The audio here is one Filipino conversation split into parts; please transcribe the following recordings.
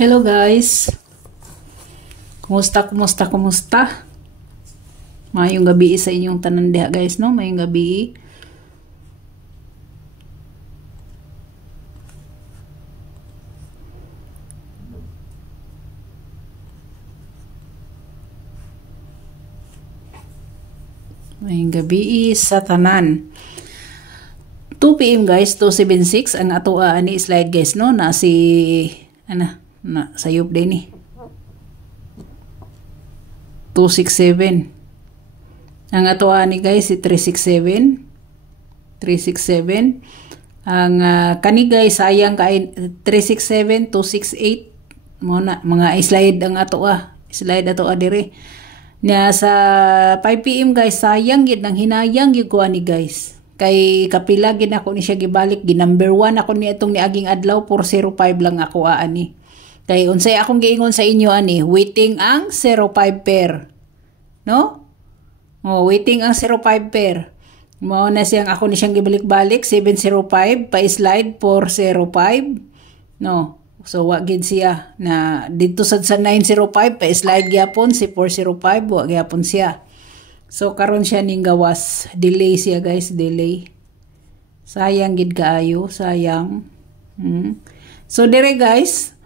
Hello guys. Kumusta? Mayong gabi sa inyong tanan diha guys, no? Mayong gabi. Mayong gabi sa tanan. 2 PM guys, 2:76 ang ato ani slide guys, no? Na si na sayop din ni 267 ang ato ani guys si 367 ang kani guys sayang kay 367 268 mo na mga slide ang ato slide ato dire nya sa 5 PM guys sayang gid nang hinayang gyud ko ani guys kay kapila gid ako ni siya gibalik gi number 1 ako ni atong niaging adlaw 405 lang ako ani. Kay unsay akong giingon sa inyo ani, waiting ang 05 pair. No? Waiting ang 05 pair. Mao na siyang ako ni siyang gibalik-balik 705 pa slide 405. No. So wa gid siya na dito sa 905 pa slide gyapon si 405 wa gyapon siya. So karon siya ning gawas, delay siya guys, delay. Sayang gid kaayo, sayang. So dire guys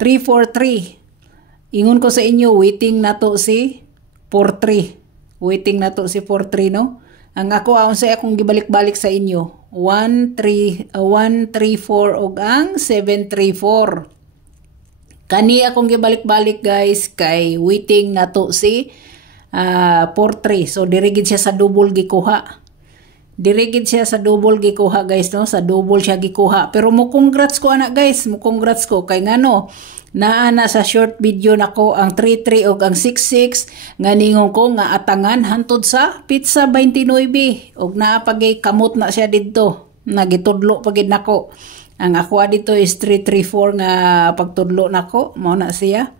343. Ingon ko sa inyo, waiting na to si 43. Waiting na to si 43, no? Ang ako, sa akong gibalik-balik sa inyo, 134 og ang 734. Kani akong gibalik-balik guys, kay waiting na to si 43. So, dirigid siya sa double gikuha. Dirigid siya sa double gikuha guys, no? Sa double siya gikuha. Pero mo congrats ko anak guys, mo congrats ko kay ngano naa sa short video nako ang 33 og ang 66 nga ningon ko nga atangan hantod sa pizza 29 og naa pagay kamot na siya didto. Nagitudlo pagid nako. Ang ako dito is 334 nga pagtudlo nako, mao na siya.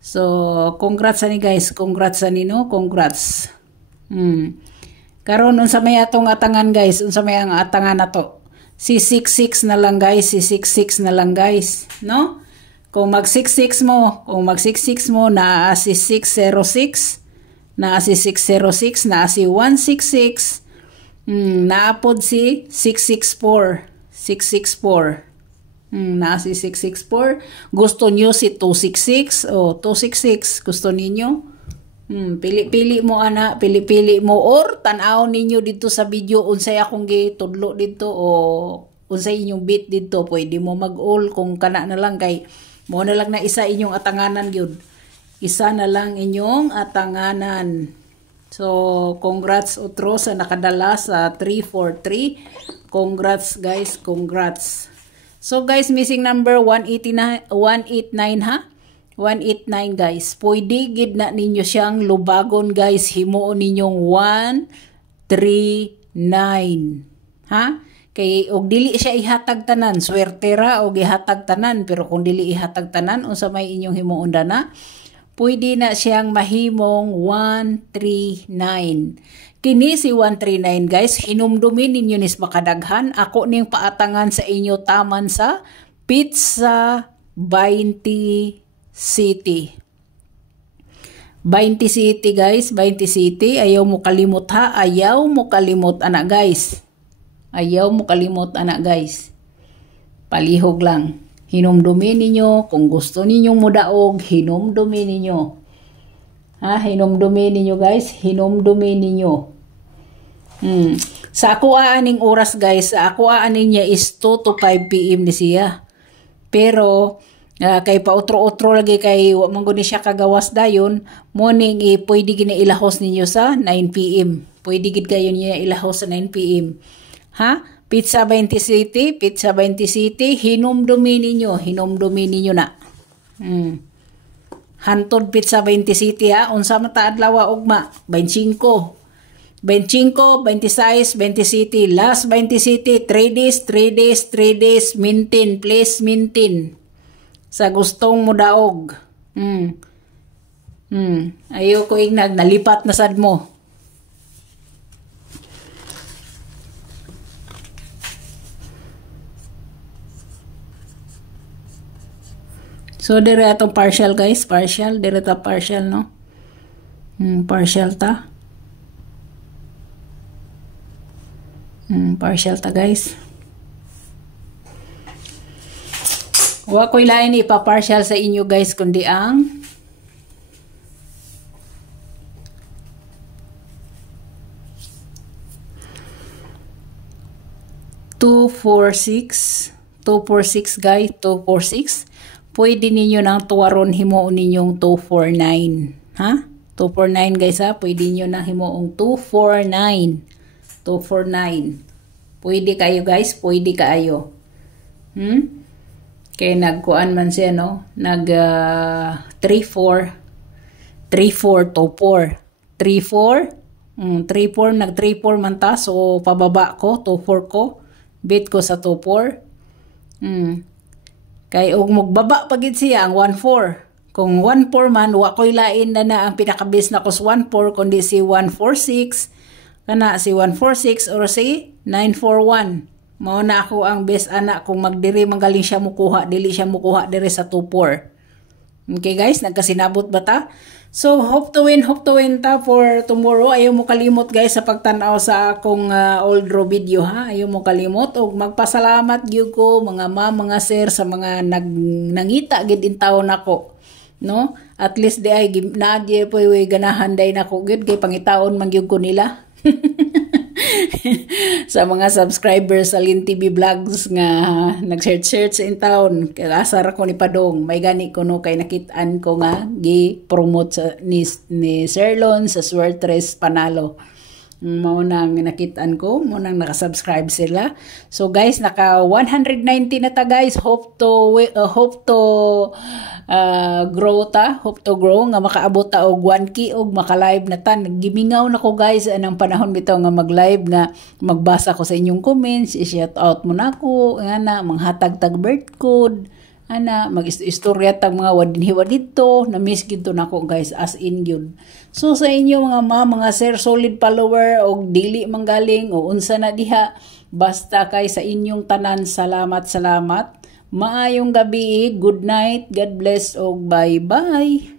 So congrats ani guys, congrats ani no, congrats. Karon unsa may atong atangan guys, unsa may ang atangan nato? Si 66 na lang guys, si 66 na lang guys, no? Kung mag 66 mo, na si 606, na si 606, na si 166, naapod si 664, 664. Na si 664. Gusto niyo si 266 o 266 gusto ninyo? Pili-pili mo ana, pili-pili mo or tan-aw ninyo dito sa video unsay akong gitudlo dito o unsay inyong bit dito, pwede mo mag-all kung kana na lang kay mo na lang na isa inyong atanganan gyud. Isa na lang inyong atanganan. So congrats otro sa nakadala sa 343. Congrats guys, congrats. So guys, missing number 189 ha. 189 guys. Pwede gid na ninyo siyang lubagon guys. Himuon ninyong 139. Ha? Kay og dili siya ihatag tanan, swerte ra og ihatag tanan, pero kung dili ihatag tanan unsa may inyong himuon dana, pwede na siyang mahimong 139. Kini si 139 guys, hinumdumin ninyo nis makadaghan. Ako ning paatangan sa inyo taman sa Pizza 20 City. 20 City guys, 20 City. Ayaw mo kalimot ha, ayaw mo kalimot anak guys. Ayaw mo kalimot anak guys. Palihog lang. Hinumdumin ninyo. Kung gusto ninyong mudaog, hinumdumin ninyo. Ha? Hinumdumin ninyo guys. Hinumdumin ninyo. Sa ako aaning oras guys, sa ako aaning niya is 2 to 5 PM ni siya. Pero kay pautro-utro lagi kay wa man guni siya kagawas dayon, morning pwede gini ilahos ninyo sa 9 PM. Pwede gid kayo niya ilahos sa 9 PM. Ha? Pizza 20 City, Pizza 20 City, hinumdumin ninyo na. Hantod Pizza 20 City ha, unsa man ta adlaw ugma, 25. 25, 26, 20 City, last 20 City, 3 days, maintain, please maintain. Sa gustong mo daog. Ayoko ignag, nalipat na sad mo. So dire atong partial guys, partial dire ta partial no. Partial ta. Partial ta guys. Wa ko'y lain ipa-partial sa inyo guys kundi ang 246 guys, 246. Pwede ninyo nang tuwaron himuon ninyong 249. Ha? 249 guys ha. Pwede niyo nang himuong 249. 249. Pwede kayo guys, pwede kayo. Kaya nagkuan man siya no. 34 24. 34 34 nag 34 man ta, so pababa ko 24 ko, bit ko sa 24. Kay og magbaba pagid siya ang 14. Kung 14 man wa koy lain na ang pinakabis na ko sa 14 kundi si 146 kana si 146 or si 941. Mao na ako ang best ana kung magdiri magaling siya mukuha, dili siya mukuha diri sa 24. Okay guys, nagkasinabot ba ta? So hope to win ta for tomorrow. Ayaw mo kalimot guys sa pagtanaw sa akong old raw video ha. Ayaw mo kalimot og magpasalamat gyud ko mga mga sir sa mga nangita gid in taon nako. No? At least di ay naadye po ganahan day nako gyud kay pangitaon man gyud ko nila. Sa mga subscribers sa Lin TV Vlogs nga nag-search in town, asar ako ni Padong, may gani ko no kay nakitaan ko nga gi-promote sa ni Sir Lon sa Swertres Panalo. Mao nang nakitaan ko, mo nang naka-subscribe sila. So guys, naka 190 na ta guys. Hope to grow ta, hope to grow nga makaabot ta og 1K og maka-live na ta. Gimingaw na ko guys anang panahon bitaw nga mag-live nga magbasa ko sa inyong comments, i-shout out mo nako, ana manghatag tag birth code, ana mag-istorya tag mga wadinhiwa dito, na miss gyud to nako guys as in gyud. So sa inyo mga sir solid follower og dili manggaling o unsa na diha, basta kay sa inyong tanan salamat. Maayong gabi, good night, God bless og bye-bye.